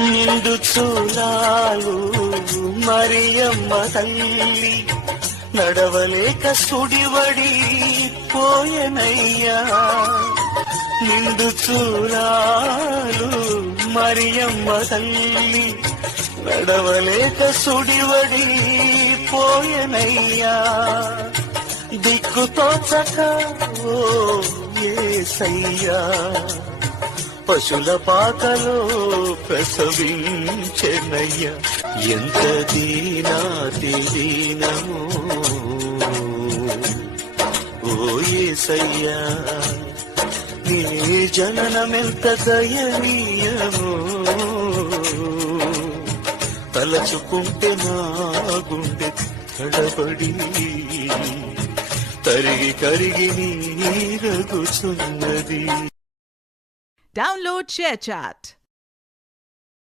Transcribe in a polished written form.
నిండు చూలాలు మరియమ్మ తల్లి నడవలేక సుడివడి పోయనయ్యా. నిండు చూలాలు మరియమ్మ తల్లి నడవలేక సుడివడి పోయనయ్యా. దిక్కుతోచక ఓ యేసయ్యా పశుల పాకలో ప్రసవించెనయ్యా. ఎంత దీనాతి దీనమో ఓ యేసయ్యా, నీ జననమెంత దయనీయమో. తలచుకుంటే నా గుండె తడబడి తరిగి కరిగి నీరగుచున్నది. Download ShareChat.